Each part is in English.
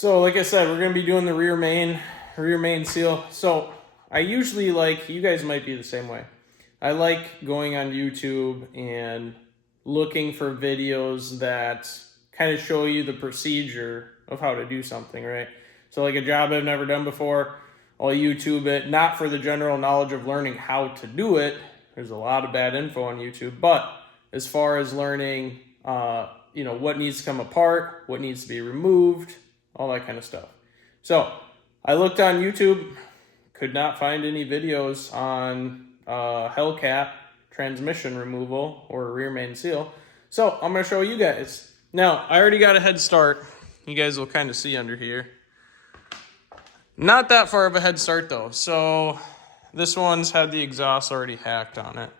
So like I said, we're going to be doing the rear main seal. So I usually like, you guys might be the same way. I like going on YouTube and looking for videos that kind of show you the procedure of how to do something, right? So like a job I've never done before, I'll YouTube it, not for the general knowledge of learning how to do it. There's a lot of bad info on YouTube, but as far as learning, what needs to come apart, what needs to be removed, all that kind of stuff. So I looked on YouTube, could not find any videos on Hellcat transmission removal or rear main seal. So I'm going to show you guys. Now, I already got a head start. You guys will kind of see under here. Not that far of a head start though. So this one's had the exhaust already hacked on it.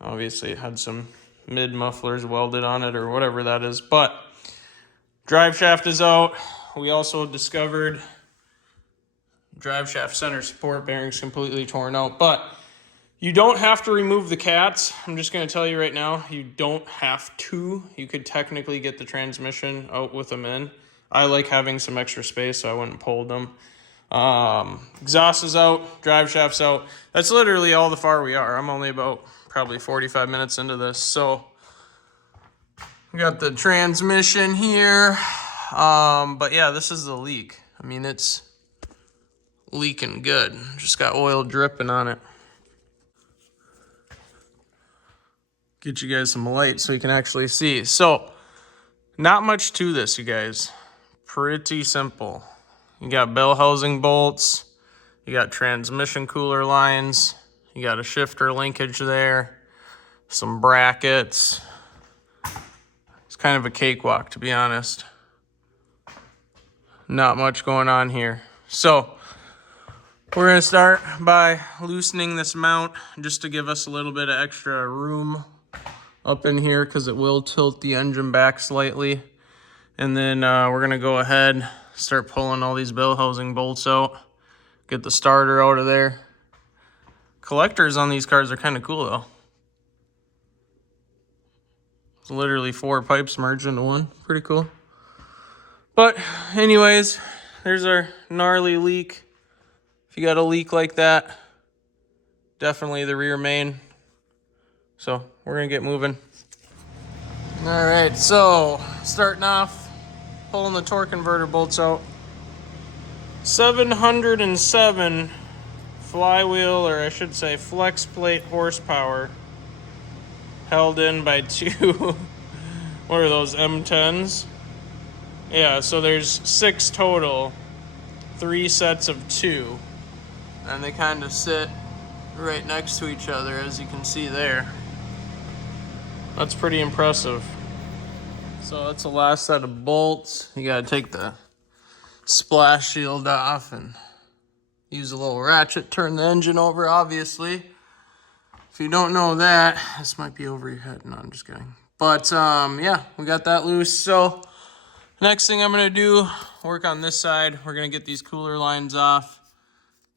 Obviously it had some mid mufflers welded on it or whatever that is, but drive shaft is out. We also discovered drive shaft center support bearings completely torn out, but you don't have to remove the cats. I'm just going to tell you right now, you don't have to. You could technically get the transmission out with them in. I like having some extra space, so I wouldn't pull them. Exhaust is out, drive shaft's out. That's literally all the far we are. I'm only about probably 45 minutes into this. So we got the transmission here. But yeah, this is the leak. I mean, it's leaking good. Just got oil dripping on it. Get you guys some light so you can actually see. So not much to this, you guys. Pretty simple. You got bell housing bolts. You got transmission cooler lines. You got a shifter linkage there. Some brackets. It's kind of a cakewalk, to be honest. Not much going on here. So we're going to start by loosening this mount just to give us a little bit of extra room up in here because it will tilt the engine back slightly. And then we're going to go ahead, start pulling all these bell housing bolts out, get the starter out of there. Collectors on these cars are kind of cool though. It's literally 4 pipes merged into one. Pretty cool. But anyways, there's our gnarly leak. If you got a leak like that, definitely the rear main. So we're gonna get moving. All right, so starting off, pulling the torque converter bolts out. 707 flywheel, or I should say flex plate horsepower, held in by 2, what are those, M10s? Yeah, so there's 6 total, 3 sets of 2, and they kind of sit right next to each other, as you can see there. That's pretty impressive. So that's the last set of bolts. You gotta take the splash shield off and use a little ratchet, turn the engine over, obviously. If you don't know that, this might be over your head. No, I'm just kidding. But yeah, we got that loose. So next thing I'm gonna do, work on this side. We're gonna get these cooler lines off.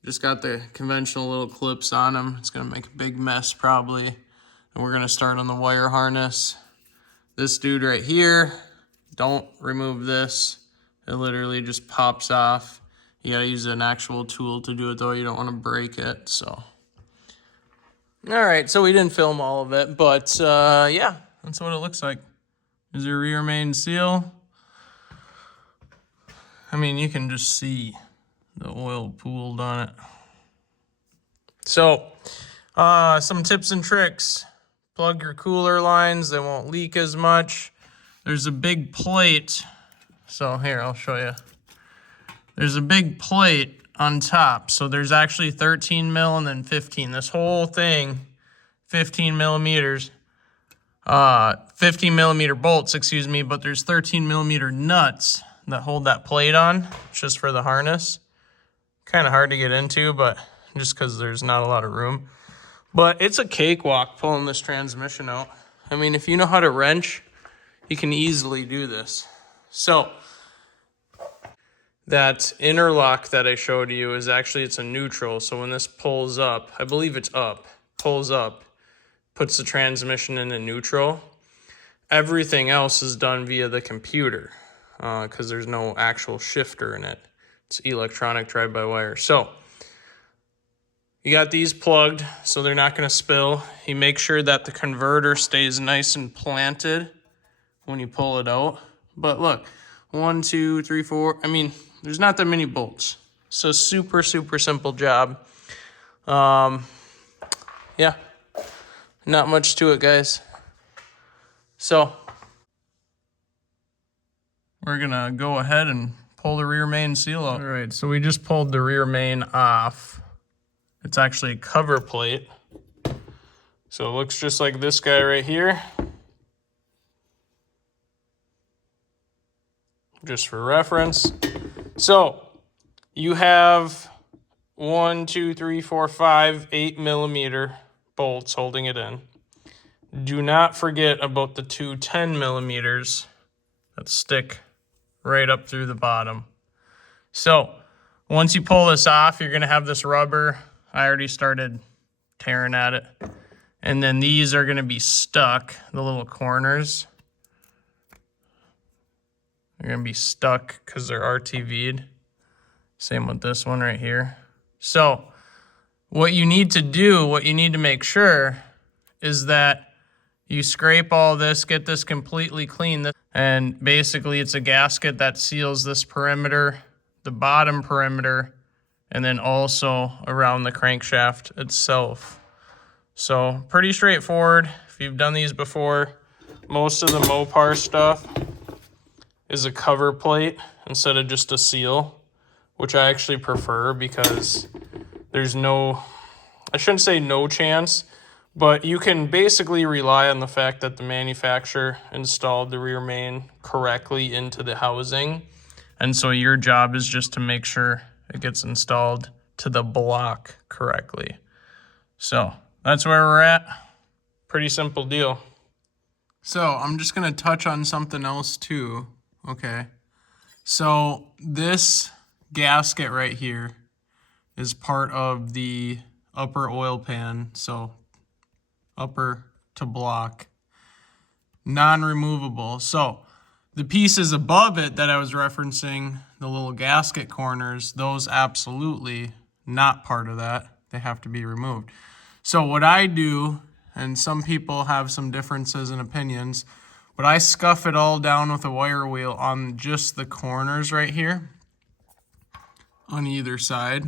Just got the conventional little clips on them. It's gonna make a big mess probably. And we're gonna start on the wire harness. This dude right here, don't remove this. It literally just pops off. You gotta use an actual tool to do it though. You don't wanna break it, so. All right, so we didn't film all of it, but yeah, that's what it looks like. There's your rear main seal. I mean, you can just see the oil pooled on it. So, some tips and tricks. Plug your cooler lines, they won't leak as much. There's a big plate. So here, I'll show you. There's a big plate on top. So there's actually 13 mil and then 15. This whole thing, 15 millimeters. 15 millimeter bolts, excuse me, but there's 13 millimeter nuts that hold that plate on, just for the harness. Kind of hard to get into, but just because there's not a lot of room. But it's a cakewalk pulling this transmission out. I mean, if you know how to wrench, you can easily do this. So that interlock that I showed you is actually, it's a neutral. So when this pulls up, I believe it's up, pulls up, puts the transmission in a neutral. Everything else is done via the computer. because there's no actual shifter in it. It's electronic drive-by-wire. So you got these plugged so they're not going to spill. You make sure that the converter stays nice and planted when you pull it out. But look, 1, 2, 3, 4. I mean, there's not that many bolts. So super, super simple job. Yeah, not much to it, guys. So we're gonna go ahead and pull the rear main seal out. All right, so we just pulled the rear main off. It's actually a cover plate. So it looks just like this guy right here. Just for reference. So you have 1, 2, 3, 4, 5, 8 millimeter bolts holding it in. Do not forget about the 2 10 millimeters that stick right up through the bottom. So once you pull this off, you're gonna have this rubber. I already started tearing at it. And then these are gonna be stuck, the little corners. They're gonna be stuck because they're RTV'd. Same with this one right here. So what you need to do, what you need to make sure is that you scrape all this, get this completely clean. And basically it's a gasket that seals this perimeter, the bottom perimeter, and then also around the crankshaft itself. So pretty straightforward. If you've done these before, most of the Mopar stuff is a cover plate instead of just a seal, which I actually prefer because there's no, I shouldn't say no chance, but you can basically rely on the fact that the manufacturer installed the rear main correctly into the housing. And so your job is just to make sure it gets installed to the block correctly. So that's where we're at. Pretty simple deal. So I'm just gonna touch on something else too. Okay. So this gasket right here is part of the upper oil pan. So upper to block, non-removable. So the pieces above it that I was referencing, the little gasket corners, those absolutely not part of that. They have to be removed. So what I do, and some people have some differences in opinions, but I scuff it all down with a wire wheel on just the corners right here on either side.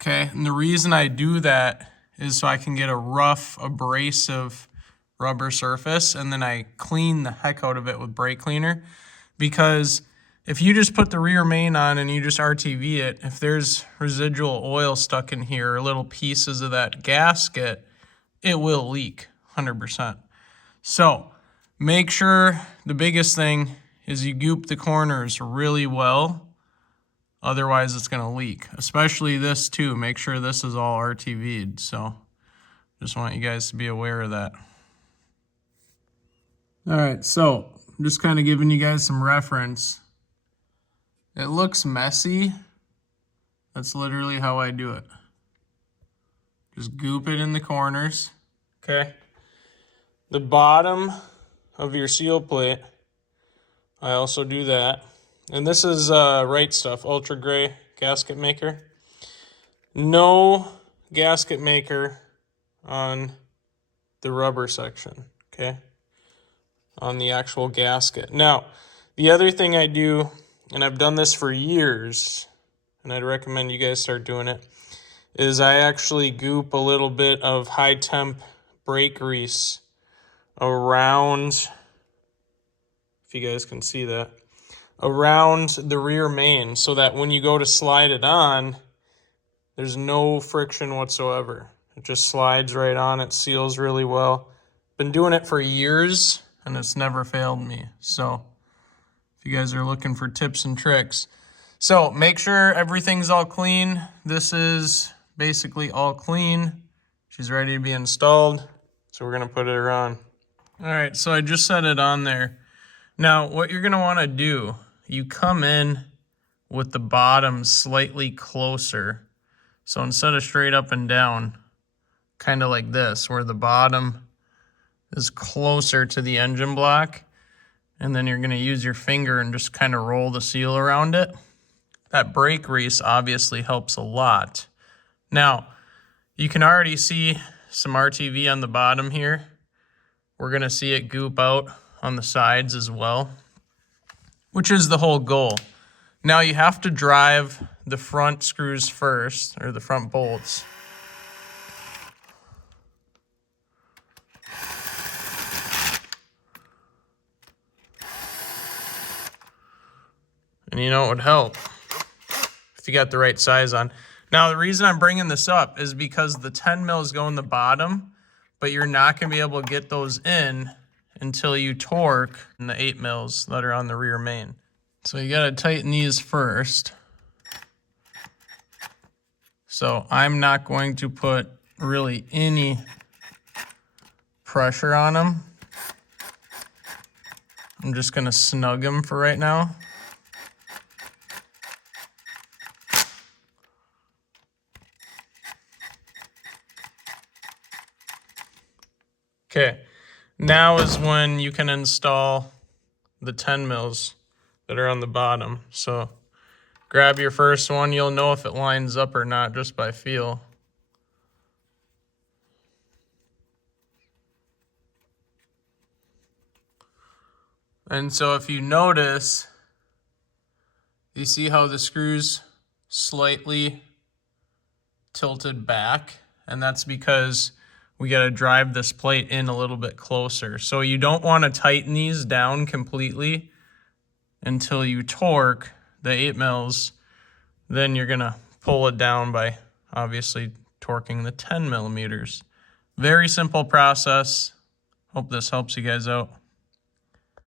Okay, and the reason I do that is so I can get a rough, abrasive rubber surface, and then I clean the heck out of it with brake cleaner. Because if you just put the rear main on and you just RTV it, if there's residual oil stuck in here or little pieces of that gasket, it will leak 100%. So make sure, the biggest thing is you goop the corners really well. Otherwise it's gonna leak, especially this too. Make sure this is all RTV'd. So just want you guys to be aware of that. All right, so I'm just kind of giving you guys some reference. It looks messy. That's literally how I do it. Just goop it in the corners, okay? The bottom of your seal plate, I also do that. And this is Right Stuff, Ultra Gray gasket maker. No gasket maker on the rubber section, okay? On the actual gasket. Now, the other thing I do, and I've done this for years, and I'd recommend you guys start doing it, is I actually goop a little bit of high temp brake grease around, if you guys can see that, around the rear main so that when you go to slide it on, there's no friction whatsoever. It just slides right on, it seals really well. Been doing it for years and it's never failed me. So if you guys are looking for tips and tricks. So make sure everything's all clean. This is basically all clean. She's ready to be installed. So we're gonna put her on. All right, so I just set it on there. Now what you're gonna wanna do, you come in with the bottom slightly closer. So instead of straight up and down, kind of like this, where the bottom is closer to the engine block. And then you're going to use your finger and just kind of roll the seal around it. That brake grease obviously helps a lot. Now, you can already see some RTV on the bottom here. We're going to see it goop out on the sides as well, which is the whole goal. Now you have to drive the front screws first, or the front bolts. And you know it would help if you got the right size on. Now the reason I'm bringing this up is because the 10 mils go in the bottom, but you're not going to be able to get those in until you torque in the 8 mils that are on the rear main. So you got to tighten these first. So I'm not going to put really any pressure on them. I'm just going to snug them for right now. Okay, now is when you can install the 10 mils that are on the bottom. So grab your first one. You'll know if it lines up or not just by feel. And so if you notice, you see how the screws slightly tilted back, and that's because we got to drive this plate in a little bit closer. So you don't want to tighten these down completely until you torque the 8 mils. Then you're going to pull it down by obviously torquing the 10 millimeters. Very simple process. Hope this helps you guys out.